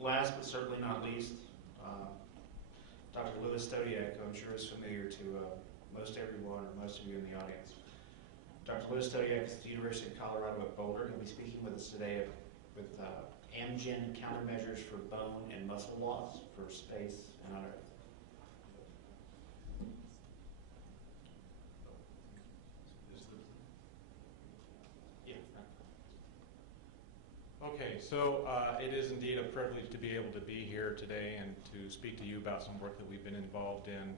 last but certainly not least, Dr. Stodieck, who I'm sure is familiar to most everyone or most of you in the audience. Dr. Stodieck is at the University of Colorado at Boulder. He'll be speaking with us today with AMGEN Countermeasures for Bone and Muscle Loss for Space and on Earth. Okay, so it is indeed a privilege to be able to be here today and to speak to you about some work that we've been involved in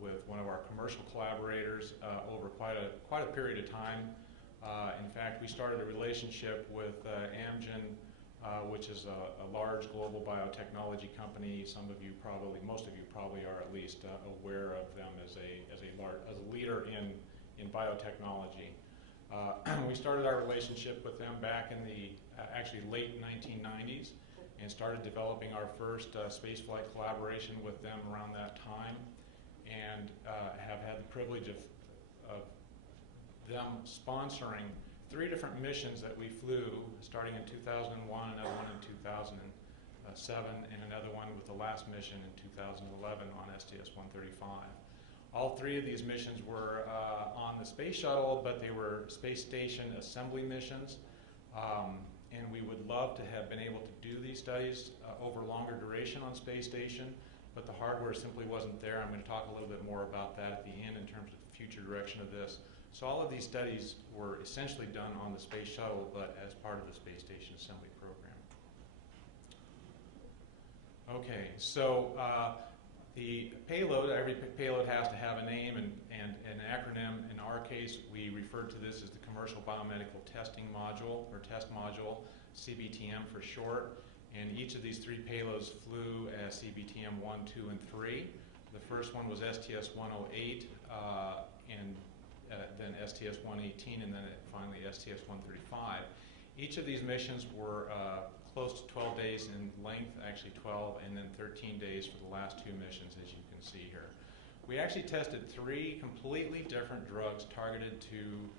with one of our commercial collaborators over quite a period of time. In fact, we started a relationship with AMGEN, which is a large global biotechnology company. Most of you probably are at least aware of them as a leader in biotechnology. We started our relationship with them back in the actually late 1990s and started developing our first spaceflight collaboration with them around that time, and have had the privilege of them sponsoring 3 different missions that we flew, starting in 2001, another one in 2007, and another one with the last mission in 2011 on STS-135. All 3 of these missions were on the space shuttle, but they were space station assembly missions. And we would love to have been able to do these studies over longer duration on space station, but the hardware simply wasn't there. I'm going to talk a little bit more about that at the end in terms of the future direction of this. So all of these studies were essentially done on the space shuttle, but as part of the space station assembly program. Okay, so the payload, every payload has to have a name and an acronym. In our case, we refer to this as the Commercial Biomedical Testing Module, or Test Module, CBTM for short. And each of these 3 payloads flew as CBTM 1, 2, and 3. The first one was STS-108, and then STS-118, and then finally STS-135. Each of these missions were close to 12 days in length, actually 12, and then 13 days for the last 2 missions, as you can see here. We actually tested 3 completely different drugs targeted to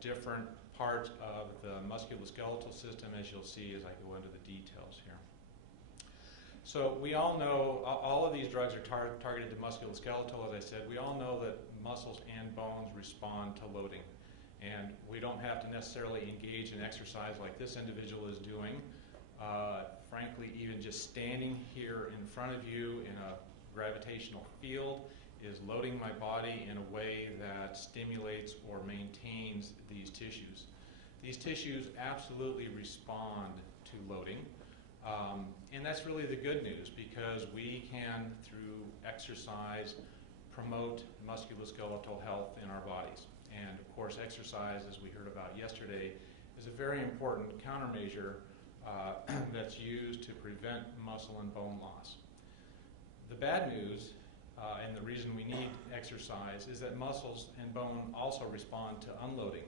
different parts of the musculoskeletal system, as you'll see as I go into the details here. So we all know all of these drugs are targeted to musculoskeletal, as I said. We all know that muscles and bones respond to loading. And we don't have to necessarily engage in exercise like this individual is doing. Frankly, even just standing here in front of you in a gravitational field is loading my body in a way that stimulates or maintains these tissues. These tissues absolutely respond to loading. And that's really the good news, because we can, through exercise, promote musculoskeletal health in our bodies. And of course, exercise, as we heard about yesterday, is a very important countermeasure that's used to prevent muscle and bone loss. The bad news, and the reason we need exercise, is that muscles and bone also respond to unloading.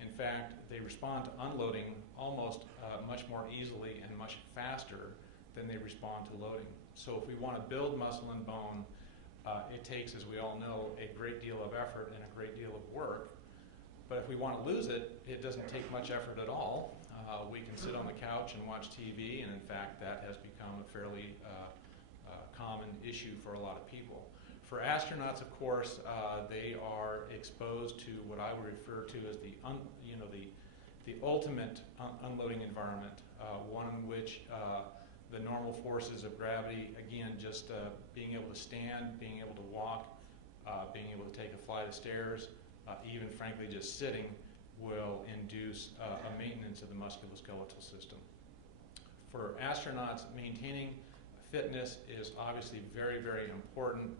In fact, they respond to unloading almost much more easily and much faster than they respond to loading. So if we want to build muscle and bone, it takes, as we all know, a great deal of effort and a great deal of work. But if we want to lose it, it doesn't take much effort at all. We can sit on the couch and watch TV, and in fact, that has become a fairly common issue for a lot of people. For astronauts, of course, they are exposed to what I would refer to as the ultimate unloading environment, one in which the normal forces of gravity, again, just being able to stand, being able to walk, being able to take a flight of stairs, even frankly just sitting, will induce a maintenance of the musculoskeletal system. For astronauts, maintaining fitness is obviously very, very important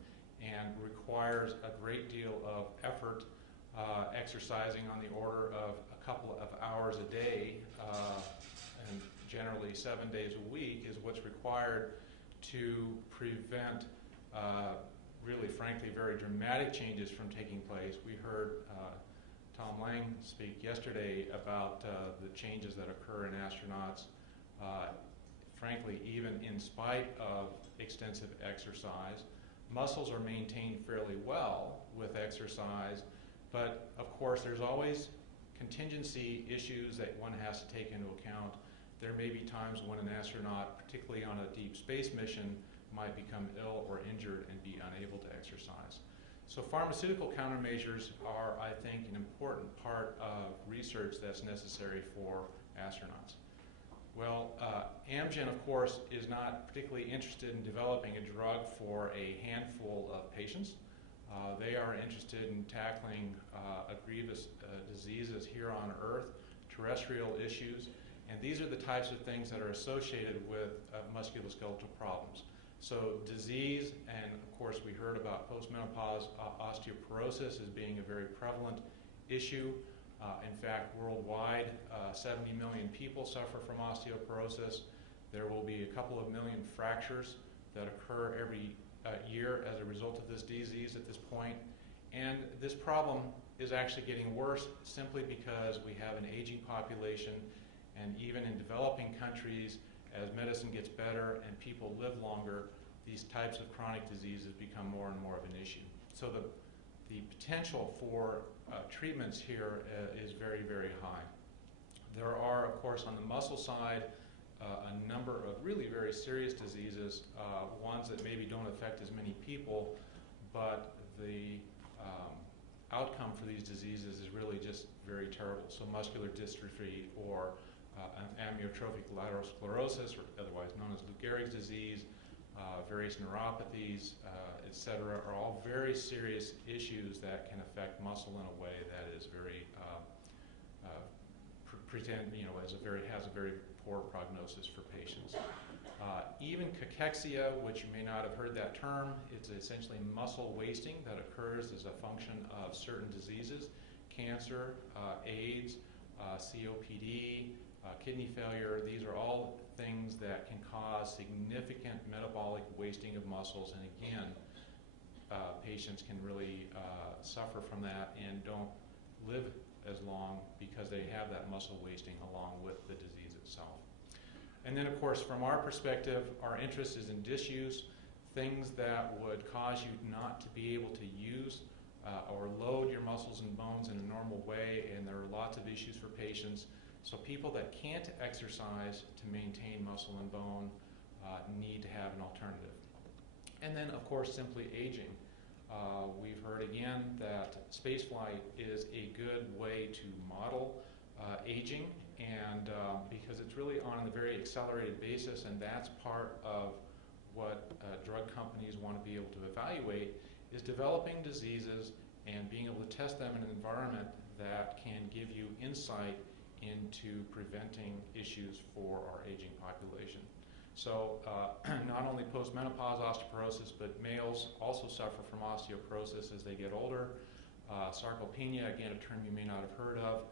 and requires a great deal of effort. Exercising on the order of a couple of hours a day, and generally 7 days a week, is what's required to prevent really, frankly, very dramatic changes from taking place. We heard Tom Lang speak yesterday about the changes that occur in astronauts. Frankly, even in spite of extensive exercise, muscles are maintained fairly well with exercise, but of course there's always contingency issues that one has to take into account. there may be times when an astronaut, particularly on a deep space mission, might become ill or injured and be unable to exercise. So pharmaceutical countermeasures are, I think, an important part of research that's necessary for astronauts. Well, AMGEN, of course, is not particularly interested in developing a drug for a handful of patients. They are interested in tackling grievous diseases here on Earth, terrestrial issues, and these are the types of things that are associated with musculoskeletal problems. So disease, and of course we heard about postmenopause osteoporosis as being a very prevalent issue. In fact, worldwide, 70 million people suffer from osteoporosis. There will be a couple of million fractures that occur every year as a result of this disease at this point. And this problem is actually getting worse simply because we have an aging population, and even in developing countries, as medicine gets better and people live longer, these types of chronic diseases become more and more of an issue. So the potential for treatments here is very, very high. There are, of course, on the muscle side, a number of really very serious diseases, ones that maybe don't affect as many people, but the outcome for these diseases is really just very terrible. So muscular dystrophy or amyotrophic lateral sclerosis, or otherwise known as Lou Gehrig's disease, various neuropathies, etc., are all very serious issues that can affect muscle in a way that is very has a very poor prognosis for patients. Even cachexia, which you may not have heard that term, it's essentially muscle wasting that occurs as a function of certain diseases, cancer, AIDS, COPD, kidney failure. These are all things that can cause significant metabolic wasting of muscles, and again, patients can really suffer from that and don't live as long because they have that muscle wasting along with the disease itself. And then, of course, from our perspective, our interest is in disuse, things that would cause you not to be able to use or load your muscles and bones in a normal way, and there are lots of issues for patients. So people that can't exercise to maintain muscle and bone need to have an alternative. And then, of course, simply aging. We've heard again that spaceflight is a good way to model aging, and because it's really on a very accelerated basis, and that's part of what drug companies want to be able to evaluate, is developing diseases and being able to test them in an environment that can give you insight into preventing issues for our aging population. So not only postmenopause osteoporosis, but males also suffer from osteoporosis as they get older. Sarcopenia, again, a term you may not have heard of,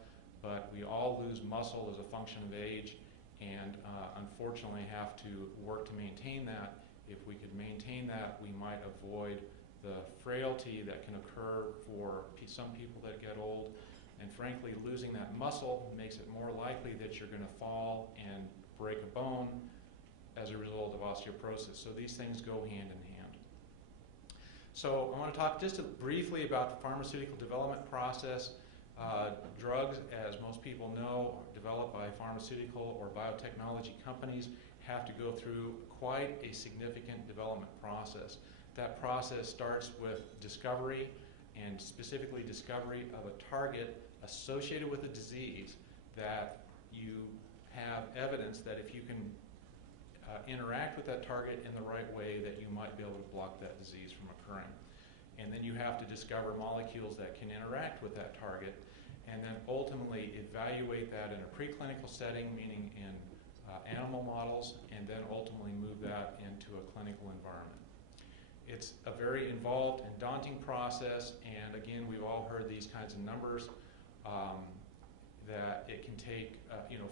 but we all lose muscle as a function of age, and unfortunately have to work to maintain that. If we could maintain that, we might avoid the frailty that can occur for some people that get old. And frankly, losing that muscle makes it more likely that you're going to fall and break a bone as a result of osteoporosis. So these things go hand in hand. So I want to talk just briefly about the pharmaceutical development process. Drugs, as most people know, are developed by pharmaceutical or biotechnology companies, have to go through quite a significant development process. That process starts with discovery, and specifically discovery of a target associated with a disease that you have evidence that if you can interact with that target in the right way, that you might be able to block that disease from occurring. And then you have to discover molecules that can interact with that target, and then ultimately evaluate that in a preclinical setting, meaning in animal models, and then ultimately move that into a clinical environment. It's a very involved and daunting process, and again, we've all heard these kinds of numbers, that it can take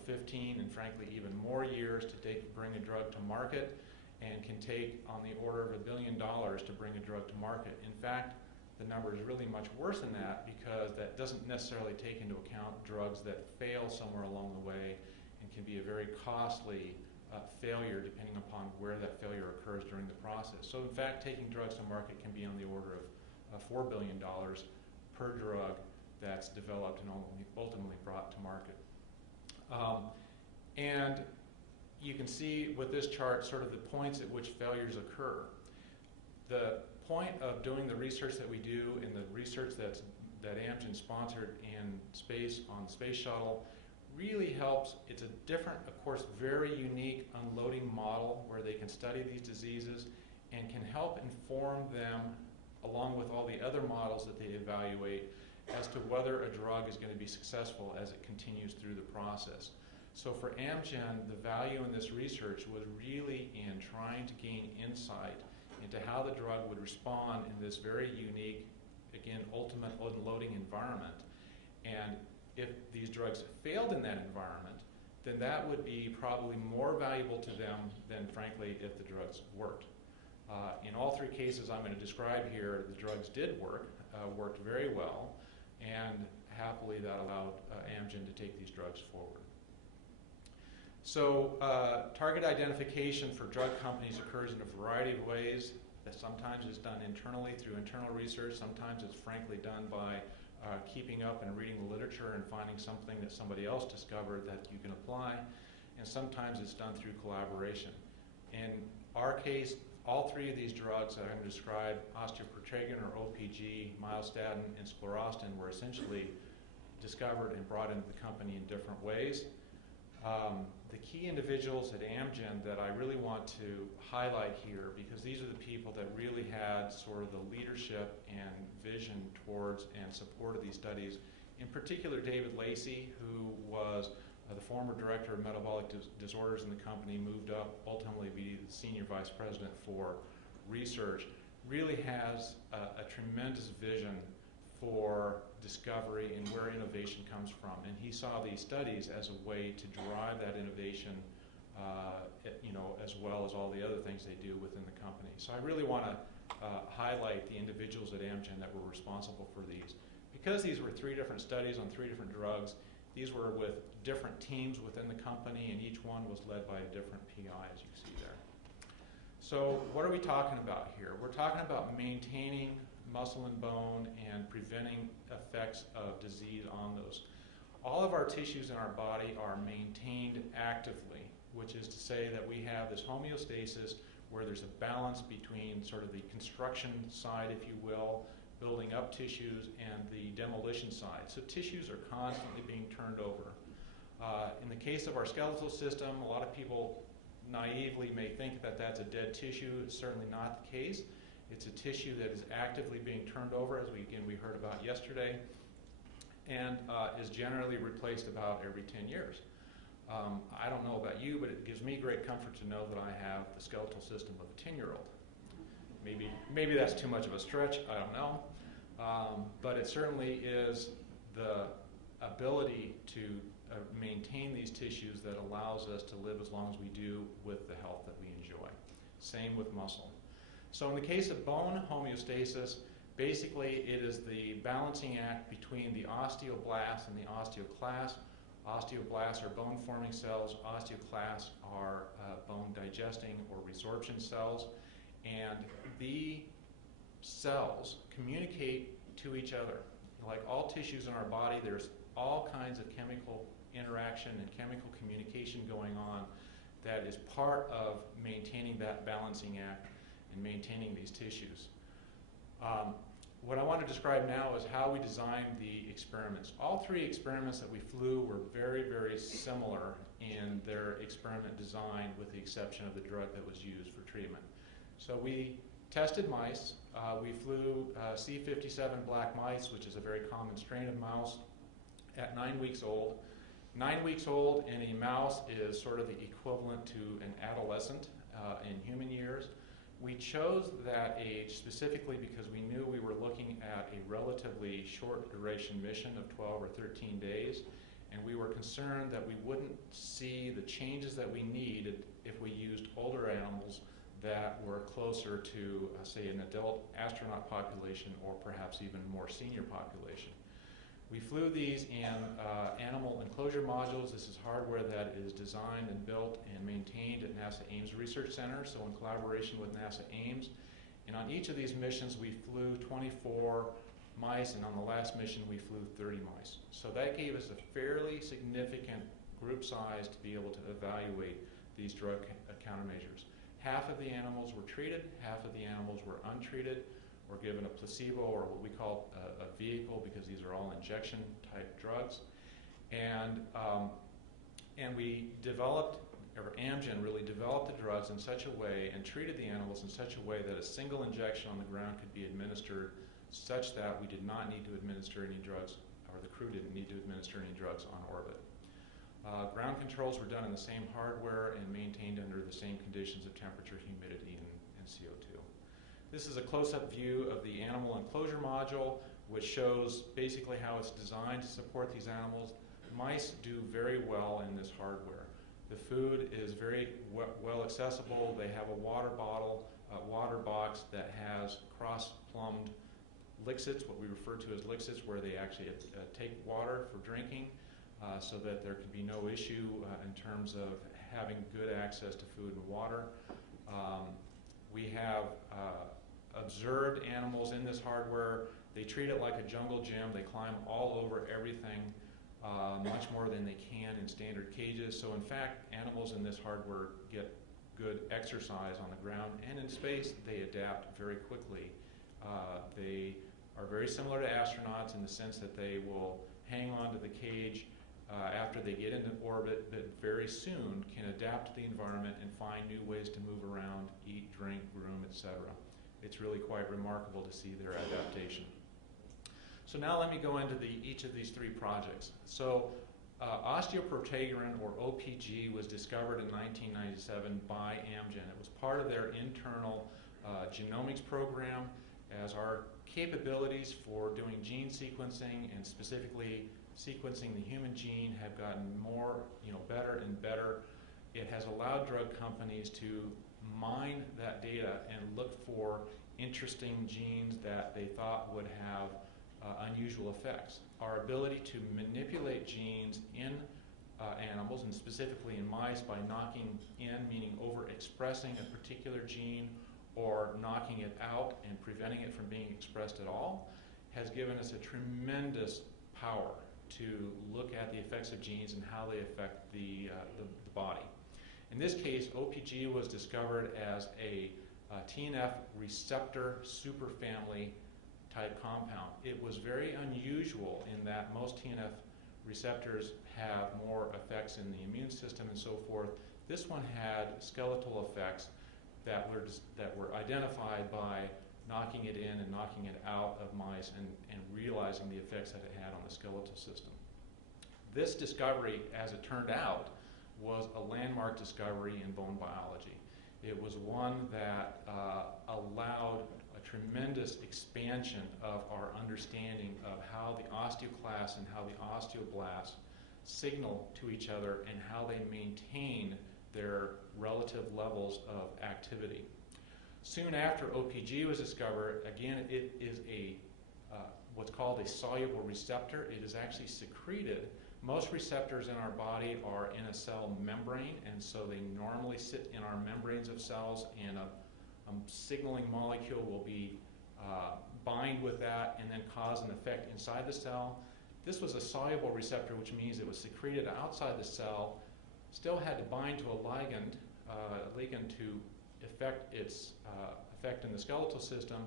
15 and frankly even more years to bring a drug to market, and can take on the order of $1 billion to bring a drug to market. In fact, the number is really much worse than that, because that doesn't necessarily take into account drugs that fail somewhere along the way and can be a very costly failure depending upon where that failure occurs during the process. So in fact, taking drugs to market can be on the order of $4 billion per drug that's developed and ultimately brought to market. And you can see with this chart sort of the points at which failures occur. The point of doing the research that we do and the research that AMGEN sponsored in space on the space shuttle really helps. It's a different, of course, very unique unloading model where they can study these diseases and can help inform them, along with all the other models that they evaluate, as to whether a drug is going to be successful as it continues through the process. So for AMGEN, the value in this research was really in trying to gain insight into how the drug would respond in this very unique, again, ultimate unloading environment. And if these drugs failed in that environment, then that would be probably more valuable to them than, frankly, if the drugs worked. In all three cases I'm going to describe here, the drugs did work, worked very well, and happily that allowed AMGEN to take these drugs forward. So target identification for drug companies occurs in a variety of ways. That sometimes is done internally through internal research. Sometimes it's frankly done by keeping up and reading the literature and finding something that somebody else discovered that you can apply. And sometimes it's done through collaboration. In our case, all three of these drugs that I'm going to describe, osteoprotegan or OPG, myostatin, and sclerostin, were essentially discovered and brought into the company in different ways. The key individuals at AMGEN that I really want to highlight here, because these are the people that really had sort of the leadership and vision towards and support of these studies. In particular, David Lacey, who was the former director of metabolic disorders in the company, moved up ultimately to be the senior vice president for research, really has a tremendous vision for discovery and where innovation comes from. And he saw these studies as a way to drive that innovation, as well as all the other things they do within the company. So I really want to highlight the individuals at AMGEN that were responsible for these. Because these were three different studies on three different drugs, these were with different teams within the company, and each one was led by a different PI, as you see there. So what are we talking about here? We're talking about maintaining muscle and bone and preventing effects of disease on those. All of our tissues in our body are maintained actively, which is to say that we have this homeostasis where there's a balance between sort of the construction side, if you will, building up tissues, and the demolition side. So tissues are constantly being turned over. In the case of our skeletal system, a lot of people naively may think that that's a dead tissue. It's certainly not the case. It's a tissue that is actively being turned over, as we heard about yesterday, and is generally replaced about every 10 years. I don't know about you, but it gives me great comfort to know that I have the skeletal system of a 10-year-old. Maybe that's too much of a stretch, I don't know. But it certainly is the ability to maintain these tissues that allows us to live as long as we do with the health that we enjoy. Same with muscle. So in the case of bone homeostasis, basically it is the balancing act between the osteoblasts and the osteoclasts. Osteoblasts are bone-forming cells. Osteoclasts are bone-digesting or resorption cells. And the cells communicate to each other. Like all tissues in our body, there's all kinds of chemical interaction and chemical communication going on that is part of maintaining that balancing act and maintaining these tissues. What I want to describe now is how we designed the experiments. All three experiments that we flew were very, very similar in their experiment design, with the exception of the drug that was used for treatment. So we tested mice. We flew C57 black mice, which is a very common strain of mouse, at 9 weeks old. 9 weeks old in a mouse is sort of the equivalent to an adolescent in human years. We chose that age specifically because we knew we were looking at a relatively short duration mission of 12 or 13 days, and we were concerned that we wouldn't see the changes that we needed if we used older animals that were closer to, say, an adult astronaut population or perhaps even more senior population. We flew these in animal enclosure modules. This is hardware that is designed and built and maintained at NASA Ames Research Center, so in collaboration with NASA Ames. And on each of these missions, we flew 24 mice, and on the last mission, we flew 30 mice. So that gave us a fairly significant group size to be able to evaluate these drug countermeasures. Half of the animals were treated, half of the animals were untreated, or given a placebo or what we call a vehicle, because these are all injection type drugs. And we developed, or Amgen really developed the drugs in such a way and treated the animals in such a way that a single injection on the ground could be administered such that we did not need to administer any drugs, or the crew didn't need to administer any drugs on orbit. Ground controls were done in the same hardware and maintained under the same conditions of temperature, humidity, and CO2. This is a close-up view of the animal enclosure module, which shows basically how it's designed to support these animals. Mice do very well in this hardware. The food is very well accessible. They have a water bottle, a water box that has cross-plumbed lixids, what we refer to as lixids, where they actually take water for drinking, so that there can be no issue in terms of having good access to food and water. We have observed animals in this hardware. They treat it like a jungle gym. They climb all over everything, much more than they can in standard cages. So in fact, animals in this hardware get good exercise on the ground, and in space they adapt very quickly. They are very similar to astronauts in the sense that they will hang on to the cage after they get into orbit, but very soon can adapt to the environment and find new ways to move around, eat, drink, groom, etc. It's really quite remarkable to see their adaptation. So now let me go into each of these three projects. So osteoprotegerin, or OPG, was discovered in 1997 by Amgen. It was part of their internal genomics program, as our capabilities for doing gene sequencing and specifically sequencing the human gene have gotten more, better and better. It has allowed drug companies to mine that data and look for interesting genes that they thought would have unusual effects. Our ability to manipulate genes in animals, and specifically in mice, by knocking in, meaning overexpressing a particular gene, or knocking it out and preventing it from being expressed at all, has given us a tremendous power to look at the effects of genes and how they affect the body. In this case, OPG was discovered as a TNF receptor superfamily type compound. It was very unusual in that most TNF receptors have more effects in the immune system and so forth. This one had skeletal effects that were identified by knocking it in and knocking it out of mice and realizing the effects that it had on the skeletal system. This discovery, as it turned out, was a landmark discovery in bone biology. It was one that allowed a tremendous expansion of our understanding of how the osteoclasts and how the osteoblasts signal to each other and how they maintain their relative levels of activity. Soon after OPG was discovered, again, it is what's called a soluble receptor. It is actually secreted. Most receptors in our body are in a cell membrane, and so they normally sit in our membranes of cells, and a signaling molecule will be bind with that and then cause an effect inside the cell. This was a soluble receptor, which means it was secreted outside the cell, still had to bind to a ligand to affect its effect in the skeletal system.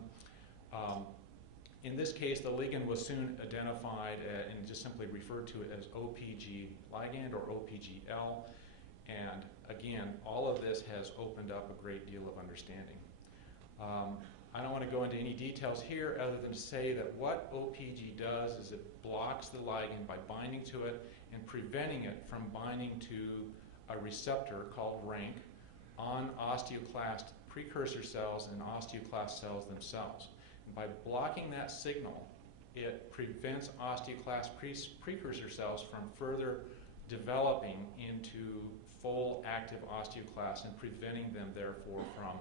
In this case, the ligand was soon identified and just simply referred to it as OPG ligand, or OPGL. And again, all of this has opened up a great deal of understanding. I don't want to go into any details here other than to say that what OPG does is it blocks the ligand by binding to it and preventing it from binding to a receptor called RANK on osteoclast precursor cells and osteoclast cells themselves. And by blocking that signal, it prevents osteoclast precursor cells from further developing into full active osteoclasts and preventing them, therefore, from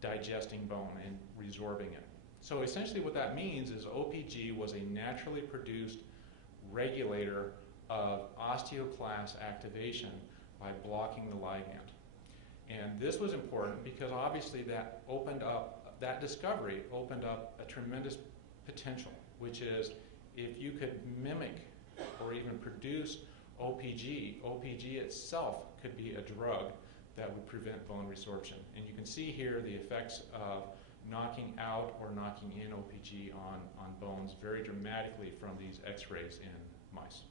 digesting bone and resorbing it. So essentially what that means is OPG was a naturally produced regulator of osteoclast activation by blocking the ligand. And this was important because obviously that discovery opened up a tremendous potential, which is if you could mimic or even produce OPG itself could be a drug that would prevent bone resorption. And you can see here the effects of knocking out or knocking in OPG on bones very dramatically from these x-rays in mice.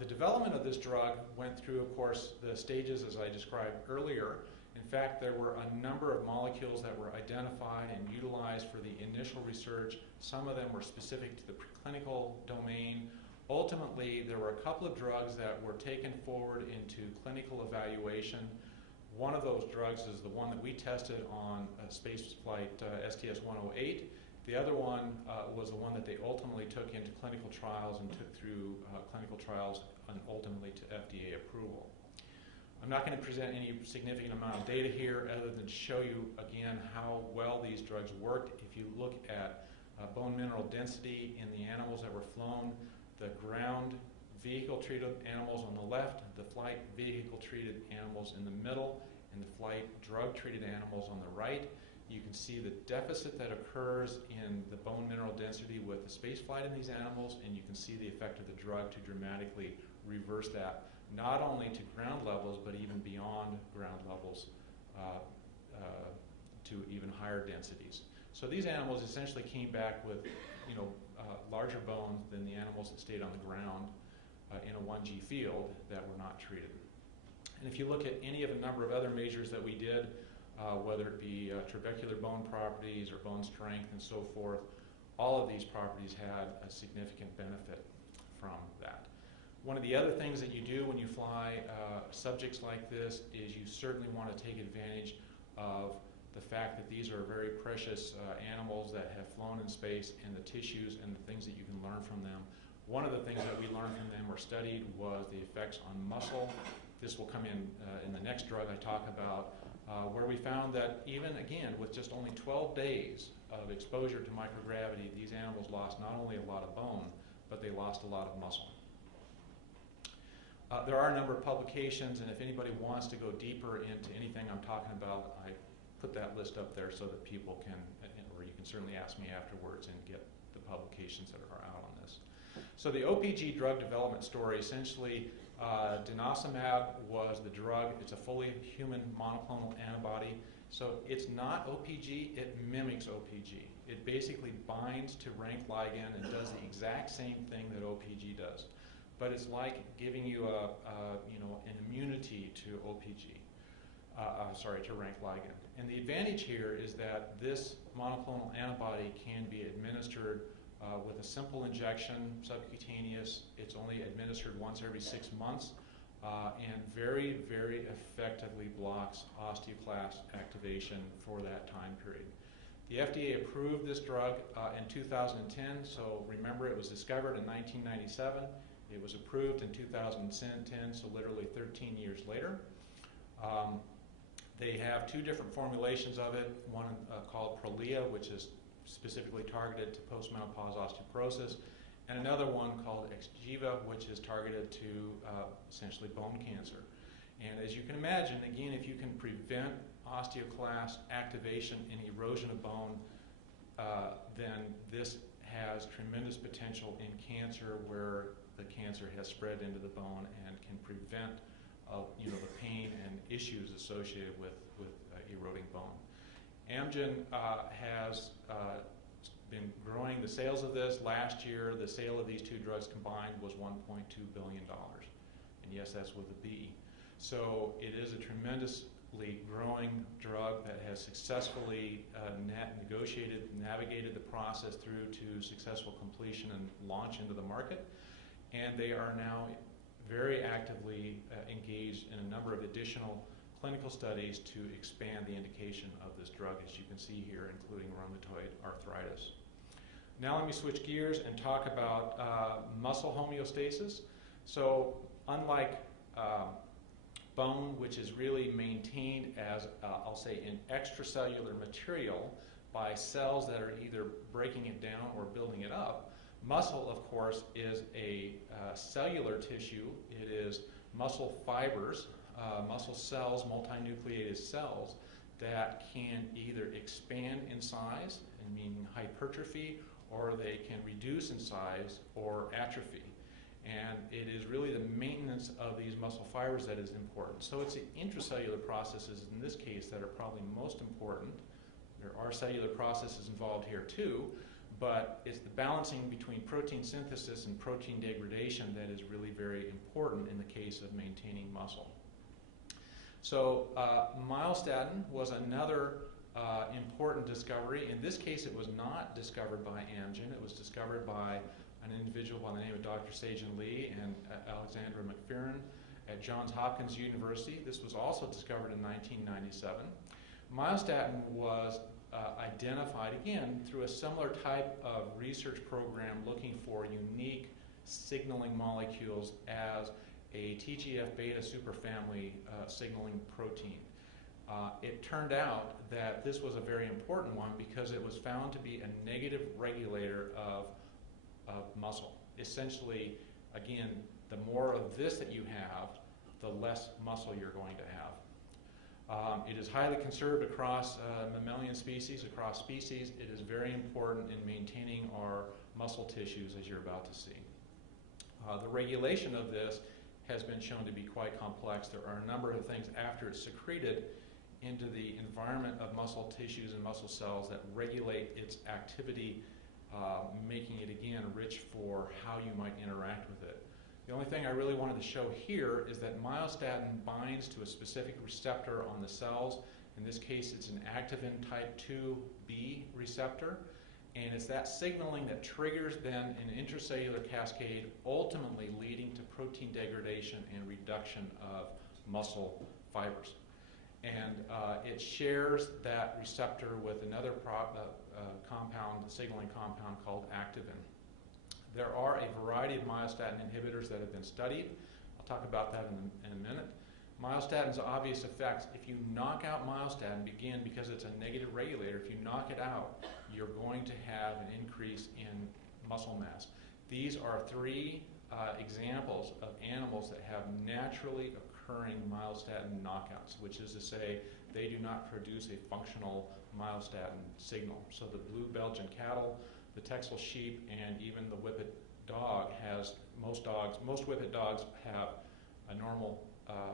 The development of this drug went through, of course, the stages as I described earlier. In fact, there were a number of molecules that were identified and utilized for the initial research. Some of them were specific to the preclinical domain. Ultimately, there were a couple of drugs that were taken forward into clinical evaluation. One of those drugs is the one that we tested on space flight STS-108. The other one was the one that they ultimately took into clinical trials and took through clinical trials and ultimately to FDA approval. I'm not going to present any significant amount of data here other than show you again how well these drugs worked. If you look at bone mineral density in the animals that were flown, the ground vehicle-treated animals on the left, the flight vehicle-treated animals in the middle, and the flight drug-treated animals on the right, you can see the deficit that occurs in the bone mineral density with the space flight in these animals, and you can see the effect of the drug to dramatically reverse that, not only to ground levels, but even beyond ground levels to even higher densities. So these animals essentially came back with, larger bones than the animals that stayed on the ground in a 1G field that were not treated. And if you look at any of a number of other measures that we did, whether it be trabecular bone properties or bone strength and so forth, all of these properties had a significant benefit from that. One of the other things that you do when you fly subjects like this is you certainly want to take advantage of the fact that these are very precious animals that have flown in space, and the tissues and the things that you can learn from them. One of the things that we learned from them or studied was the effects on muscle. This will come in the next drug I talk about, where we found that even, again, with just only 12 days of exposure to microgravity, these animals lost not only a lot of bone, but they lost a lot of muscle. There are a number of publications, and if anybody wants to go deeper into anything I'm talking about, I put that list up there so that people can, or you can certainly ask me afterwards and get the publications that are out on this. So the OPG drug development story, essentially, denosumab was the drug. It's a fully human monoclonal antibody. So it's not OPG, it mimics OPG. It basically binds to rank ligand and does the exact same thing that OPG does. But it's like giving you an immunity to OPG. To rank ligand. And the advantage here is that this monoclonal antibody can be administered with a simple injection, subcutaneous. It's only administered once every 6 months and very, very effectively blocks osteoclast activation for that time period. The FDA approved this drug in 2010, so remember it was discovered in 1997. It was approved in 2010, so literally 13 years later. They have two different formulations of it, one called Prolia, which is specifically targeted to postmenopause osteoporosis, and another one called Exgeva, which is targeted to essentially bone cancer. And as you can imagine, again, if you can prevent osteoclast activation and erosion of bone, then this has tremendous potential in cancer where the cancer has spread into the bone and can prevent the pain and issues associated with eroding bone. AMGEN has been growing the sales of this. Last year, the sale of these two drugs combined was $1.2 billion. And yes, that's with a B. So it is a tremendously growing drug that has successfully navigated the process through to successful completion and launch into the market. And they are now very actively engaged in a number of additional clinical studies to expand the indication of this drug, as you can see here, including rheumatoid arthritis. Now let me switch gears and talk about muscle homeostasis. So unlike bone, which is really maintained as, I'll say, an extracellular material by cells that are either breaking it down or building it up, muscle, of course, is a cellular tissue. It is muscle fibers, muscle cells, multinucleated cells that can either expand in size, meaning hypertrophy, or they can reduce in size or atrophy. And it is really the maintenance of these muscle fibers that is important. So it's the intracellular processes in this case that are probably most important. There are cellular processes involved here too, but it's the balancing between protein synthesis and protein degradation that is really very important in the case of maintaining muscle. So myostatin was another important discovery. In this case, it was not discovered by Amgen. It was discovered by an individual by the name of Dr. Sajan Lee and Alexandra McPherron at Johns Hopkins University. This was also discovered in 1997. Myostatin was identified, again, through a similar type of research program looking for unique signaling molecules as a TGF-beta superfamily signaling protein. It turned out that this was a very important one because it was found to be a negative regulator of muscle. Essentially, again, the more of this that you have, the less muscle you're going to have. It is highly conserved across mammalian species, across species. It is very important in maintaining our muscle tissues, as you're about to see. The regulation of this has been shown to be quite complex. There are a number of things after it's secreted into the environment of muscle tissues and muscle cells that regulate its activity, making it, again, rich for how you might interact with it. The only thing I really wanted to show here is that myostatin binds to a specific receptor on the cells. In this case, it's an activin type 2B receptor, and it's that signaling that triggers then an intracellular cascade, ultimately leading to protein degradation and reduction of muscle fibers. And it shares that receptor with another compound, signaling compound called activin. There are a variety of myostatin inhibitors that have been studied. I'll talk about that in a minute. Myostatin's obvious effects, if you knock out myostatin, again, because it's a negative regulator, if you knock it out, you're going to have an increase in muscle mass. These are three examples of animals that have naturally occurring myostatin knockouts, which is to say they do not produce a functional myostatin signal. So the blue Belgian cattle, the Texel sheep, and even the Whippet dog has, most Whippet dogs have a normal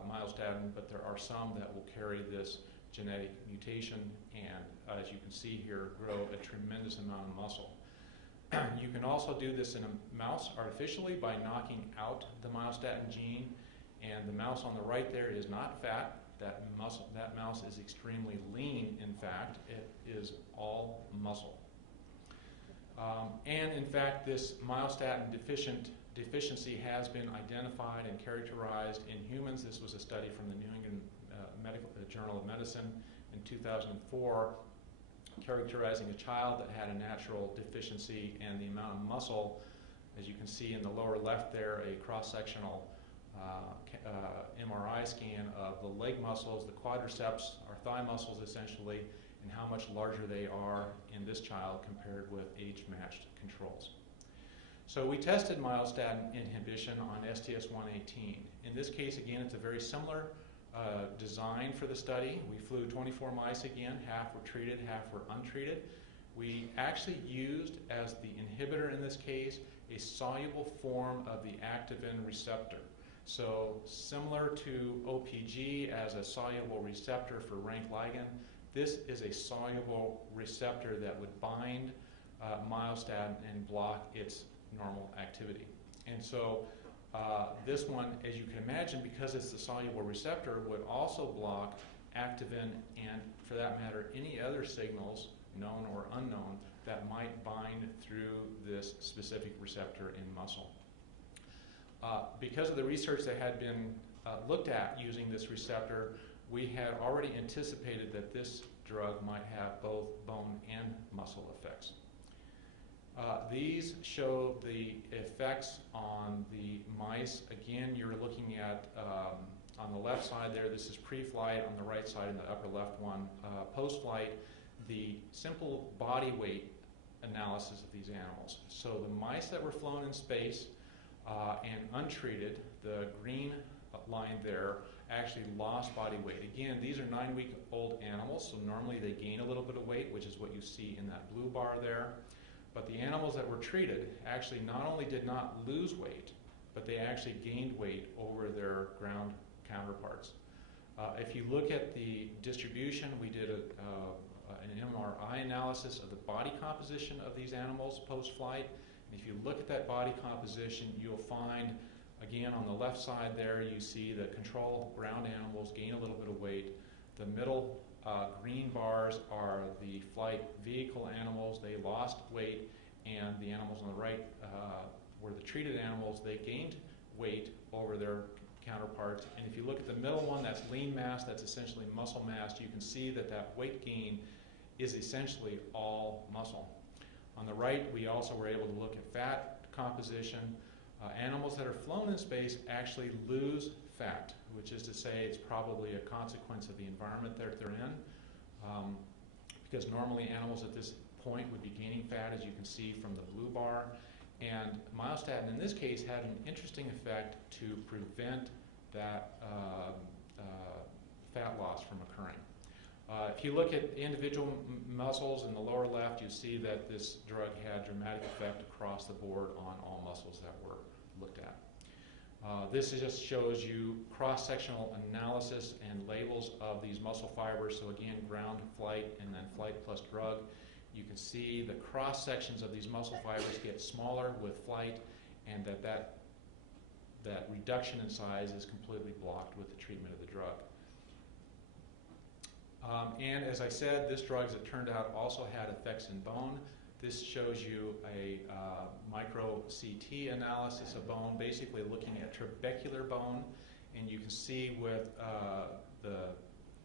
myostatin, but there are some that will carry this genetic mutation and, as you can see here, grow a tremendous amount of muscle. You can also do this in a mouse artificially by knocking out the myostatin gene, and the mouse on the right there is not fat. That mouse is extremely lean, in fact. It is all muscle. And in fact, this myostatin deficiency has been identified and characterized in humans. This was a study from the New England Journal of Medicine in 2004, characterizing a child that had a natural deficiency, and the amount of muscle, as you can see in the lower left there, a cross-sectional MRI scan of the leg muscles, the quadriceps, our thigh muscles essentially, and how much larger they are in this child compared with age-matched controls. So we tested myostatin inhibition on STS-118. In this case, again, it's a very similar design for the study. We flew 24 mice again, half were treated, half were untreated. We actually used, as the inhibitor in this case, a soluble form of the activin receptor. So similar to OPG as a soluble receptor for rank ligand, this is a soluble receptor that would bind myostatin and block its normal activity. And so this one, as you can imagine, because it's the soluble receptor, would also block activin and, for that matter, any other signals, known or unknown, that might bind through this specific receptor in muscle. Because of the research that had been looked at using this receptor, we had already anticipated that this drug might have both bone and muscle effects. These show the effects on the mice. Again, you're looking at, on the left side there, this is pre-flight, on the right side in the upper left one, post-flight, the simple body weight analysis of these animals. So the mice that were flown in space and untreated, the green line there, actually lost body weight. Again, these are 9-week-old animals, so normally they gain a little bit of weight, which is what you see in that blue bar there. But the animals that were treated actually not only did not lose weight, but they actually gained weight over their ground counterparts. If you look at the distribution, we did an MRI analysis of the body composition of these animals post-flight. And if you look at that body composition, you'll find, again, on the left side there, you see the control ground animals gain a little bit of weight. The middle green bars are the flight vehicle animals. They lost weight, and the animals on the right were the treated animals. They gained weight over their counterparts. And if you look at the middle one, that's lean mass, that's essentially muscle mass. You can see that that weight gain is essentially all muscle. On the right, we also were able to look at fat composition. Animals that are flown in space actually lose fat, which is to say it's probably a consequence of the environment that they're in, because normally animals at this point would be gaining fat, as you can see from the blue bar. And myostatin, in this case, had an interesting effect to prevent that fat loss from occurring. If you look at individual muscles in the lower left, you see that this drug had dramatic effect across the board on all muscles that were looked at. This just shows you cross-sectional analysis and labels of these muscle fibers. So again, ground, flight, and then flight plus drug. You can see the cross-sections of these muscle fibers get smaller with flight, and that reduction in size is completely blocked with the treatment of the drug. And as I said, this drug, as it turned out, also had effects in bone. This shows you a micro CT analysis of bone, basically looking at trabecular bone. And you can see with the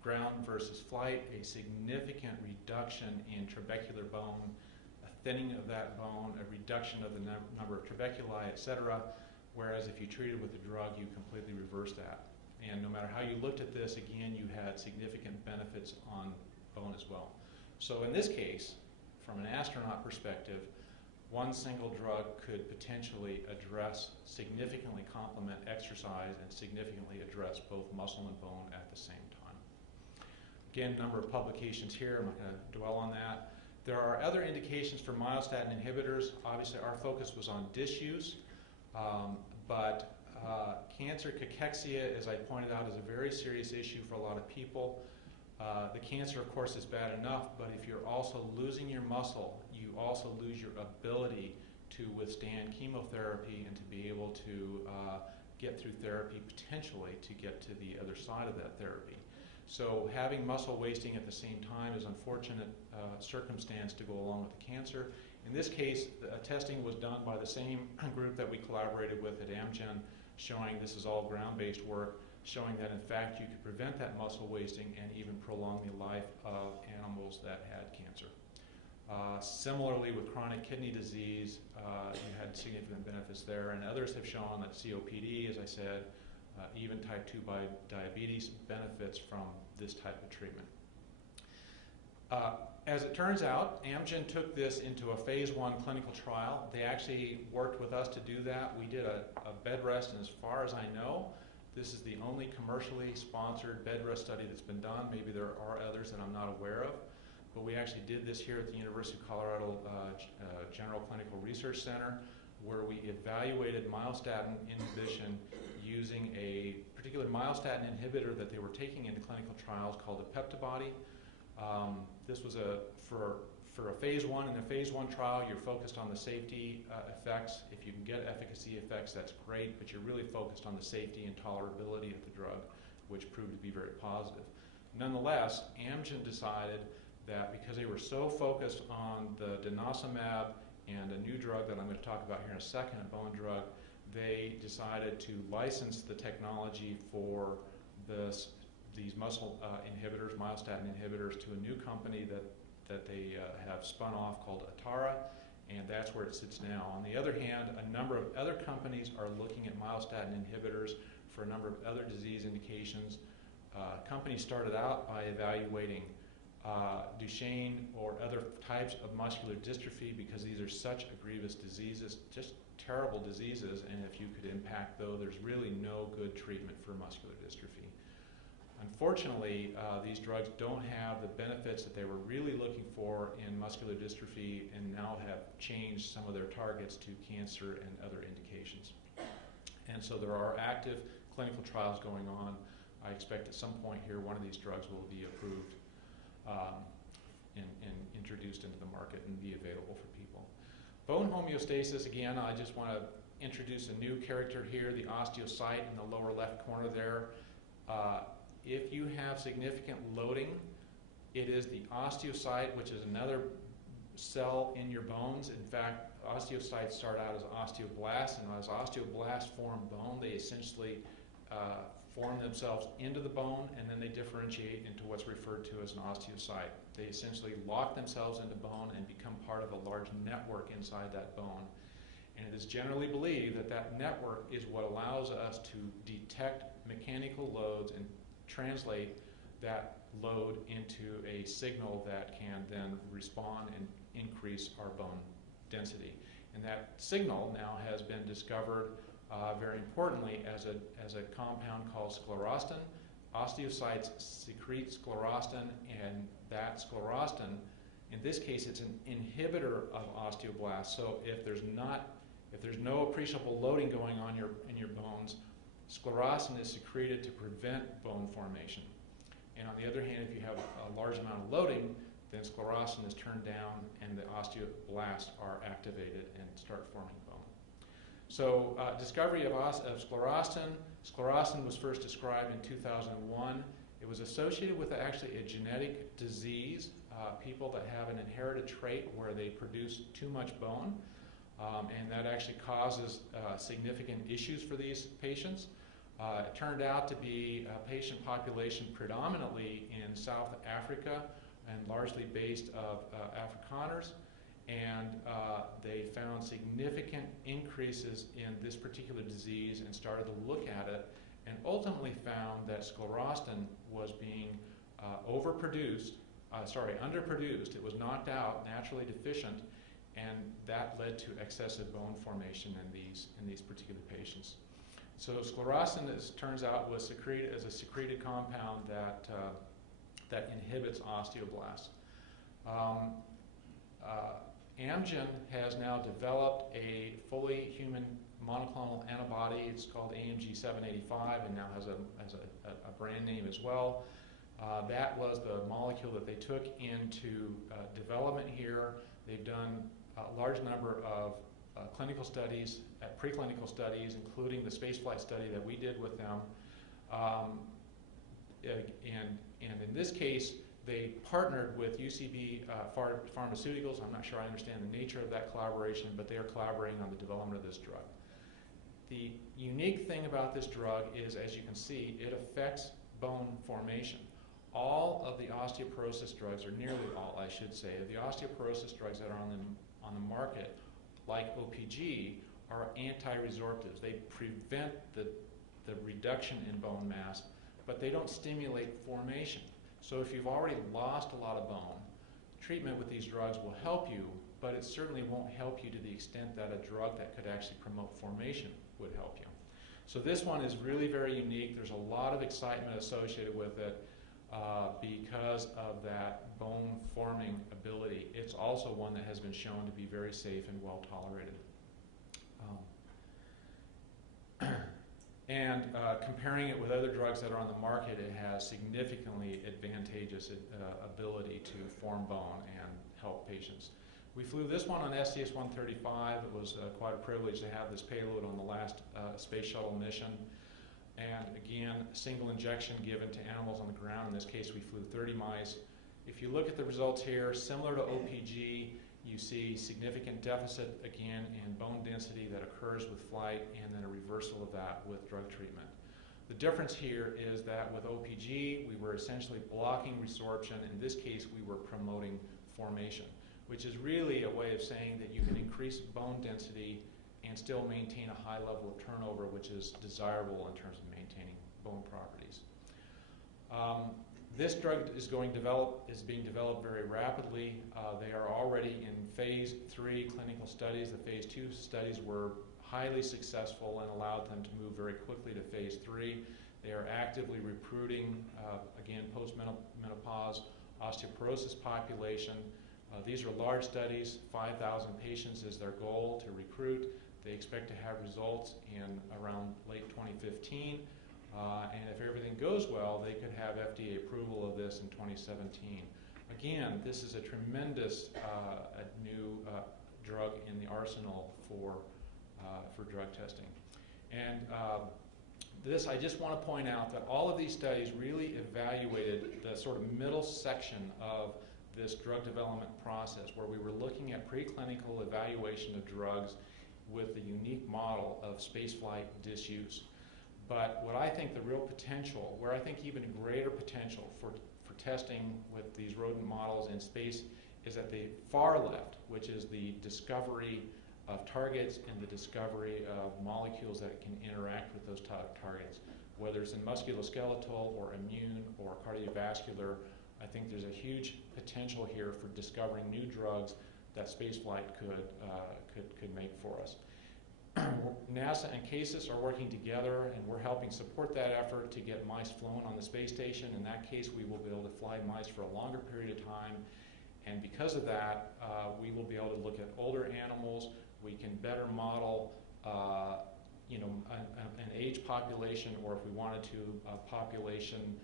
ground versus flight, a significant reduction in trabecular bone, a thinning of that bone, a reduction of the number of trabeculi, etc. Whereas if you treated with the drug, you completely reverse that. And no matter how you looked at this, again, you had significant benefits on bone as well. So in this case, from an astronaut perspective, one single drug could potentially significantly complement exercise and significantly address both muscle and bone at the same time. Again, number of publications here, I'm not going to dwell on that. There are other indications for myostatin inhibitors. Obviously, our focus was on disuse, but cancer cachexia, as I pointed out, is a very serious issue for a lot of people. The cancer, of course, is bad enough, but if you're also losing your muscle, you also lose your ability to withstand chemotherapy and to be able to get through therapy, potentially to get to the other side of that therapy. So having muscle wasting at the same time is an unfortunate circumstance to go along with the cancer. In this case, testing was done by the same group that we collaborated with at AMGEN, showing this is all ground-based work, showing that in fact you could prevent that muscle wasting and even prolong the life of animals that had cancer. Similarly, with chronic kidney disease, you had significant benefits there, and others have shown that COPD, as I said, even type 2 diabetes benefits from this type of treatment. As it turns out, AMGEN took this into a phase 1 clinical trial. They actually worked with us to do that. We did a bed rest, and as far as I know, this is the only commercially sponsored bed rest study that's been done. Maybe there are others that I'm not aware of, but we actually did this here at the University of Colorado General Clinical Research Center, where we evaluated myostatin inhibition using a particular myostatin inhibitor that they were taking into clinical trials called a peptibody. This was for a phase 1. In a phase 1 trial, you're focused on the safety effects. If you can get efficacy effects, that's great, but you're really focused on the safety and tolerability of the drug, which proved to be very positive. Nonetheless, AMGEN decided that because they were so focused on the denosumab and a new drug that I'm going to talk about here in a second, a bone drug, they decided to license the technology for these muscle inhibitors, myostatin inhibitors, to a new company that they have spun off called Atara, and that's where it sits now. On the other hand, a number of other companies are looking at myostatin inhibitors for a number of other disease indications. Companies started out by evaluating Duchenne or other types of muscular dystrophy because these are such grievous diseases, just terrible diseases, and if you could impact those, there's really no good treatment for muscular dystrophy. Unfortunately, these drugs don't have the benefits that they were really looking for in muscular dystrophy and now have changed some of their targets to cancer and other indications. And so there are active clinical trials going on. I expect at some point here one of these drugs will be approved and introduced into the market and be available for people. Bone homeostasis, again, I just want to introduce a new character here, the osteocyte in the lower left corner there. If you have significant loading, it is the osteocyte, which is another cell in your bones. In fact, osteocytes start out as osteoblasts, and as osteoblasts form bone, they essentially form themselves into the bone, and then they differentiate into what's referred to as an osteocyte. They essentially lock themselves into bone and become part of a large network inside that bone. And it is generally believed that that network is what allows us to detect mechanical loads and translate that load into a signal that can then respond and increase our bone density. And that signal now has been discovered very importantly as a compound called sclerostin. Osteocytes secrete sclerostin, and that sclerostin, in this case, it's an inhibitor of osteoblasts. So if there's no appreciable loading going on in your bones, sclerostin is secreted to prevent bone formation. And on the other hand, if you have a large amount of loading, then sclerostin is turned down and the osteoblasts are activated and start forming bone. So discovery of sclerostin. Sclerostin was first described in 2001. It was associated with actually a genetic disease, people that have an inherited trait where they produce too much bone, and that actually causes significant issues for these patients. It turned out to be a patient population predominantly in South Africa and largely based of Afrikaners, and they found significant increases in this particular disease and started to look at it and ultimately found that sclerostin was being underproduced. It was knocked out, naturally deficient, and that led to excessive bone formation in these particular patients. So sclerostin, as turns out, was secreted as a secreted compound that inhibits osteoblasts. AMGEN has now developed a fully human monoclonal antibody. It's called AMG 785 and now has a brand name as well. That was the molecule that they took into development here. They've done a large number of clinical studies, preclinical studies, including the spaceflight study that we did with them. And in this case, they partnered with UCB Pharmaceuticals. I'm not sure I understand the nature of that collaboration, but they are collaborating on the development of this drug. The unique thing about this drug is, as you can see, it affects bone formation. All of the osteoporosis drugs, or nearly all, I should say, the osteoporosis drugs that are on the market, like OPG, are anti-resorptives. They prevent the reduction in bone mass, but they don't stimulate formation. So if you've already lost a lot of bone, treatment with these drugs will help you, but it certainly won't help you to the extent that a drug that could actually promote formation would help you. So this one is really very unique. There's a lot of excitement associated with it because of that bone forming ability. It's also one that has been shown to be very safe and well tolerated. And comparing it with other drugs that are on the market, it has significantly advantageous ability to form bone and help patients. We flew this one on STS-135. It was quite a privilege to have this payload on the last space shuttle mission. And again, single injection given to animals on the ground. In this case, we flew 30 mice. If you look at the results here, similar to OPG, you see significant deficit, again, in bone density that occurs with flight, and then a reversal of that with drug treatment. The difference here is that with OPG, we were essentially blocking resorption. In this case, we were promoting formation, which is really a way of saying that you can increase bone density and still maintain a high level of turnover, which is desirable in terms of maintaining bone properties. This drug is being developed very rapidly. They are already in phase 3 clinical studies. The phase 2 studies were highly successful and allowed them to move very quickly to phase 3. They are actively recruiting, again, post-menopause osteoporosis population. These are large studies. 5,000 patients is their goal to recruit. They expect to have results in around late 2015, and if everything goes well, they could have FDA approval of this in 2017. Again, this is a tremendous new drug in the arsenal for drug testing. And this, I just want to point out that all of these studies really evaluated the sort of middle section of this drug development process, where we were looking at preclinical evaluation of drugs with the unique model of spaceflight disuse. But what I think the real potential, where I think even greater potential for testing with these rodent models in space, is at the far left, which is the discovery of targets and the discovery of molecules that can interact with those targets. Whether it's in musculoskeletal or immune or cardiovascular, I think there's a huge potential here for discovering new drugs that spaceflight could make for us. NASA and CASIS are working together, and we're helping support that effort to get mice flown on the space station. In that case, we will be able to fly mice for a longer period of time, and because of that, we will be able to look at older animals. We can better model an age population, or if we wanted to, a population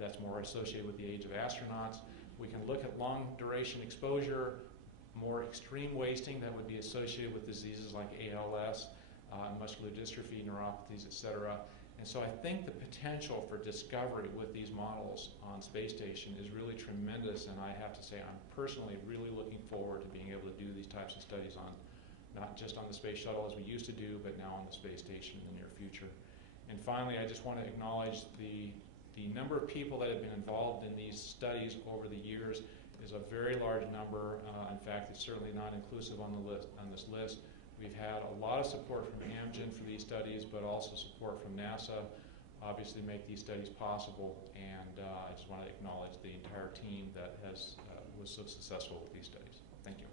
that's more associated with the age of astronauts. We can look at long duration exposure, more extreme wasting that would be associated with diseases like ALS, muscular dystrophy, neuropathies, etc. And so I think the potential for discovery with these models on space station is really tremendous, and I have to say I'm personally really looking forward to being able to do these types of studies on, not just on the space shuttle as we used to do, but now on the space station in the near future. And finally, I just want to acknowledge the number of people that have been involved in these studies over the years is a very large number. In fact, it's certainly not inclusive on this list. We've had a lot of support from AMGEN for these studies, but also support from NASA, obviously make these studies possible. And I just want to acknowledge the entire team that was so successful with these studies. Thank you.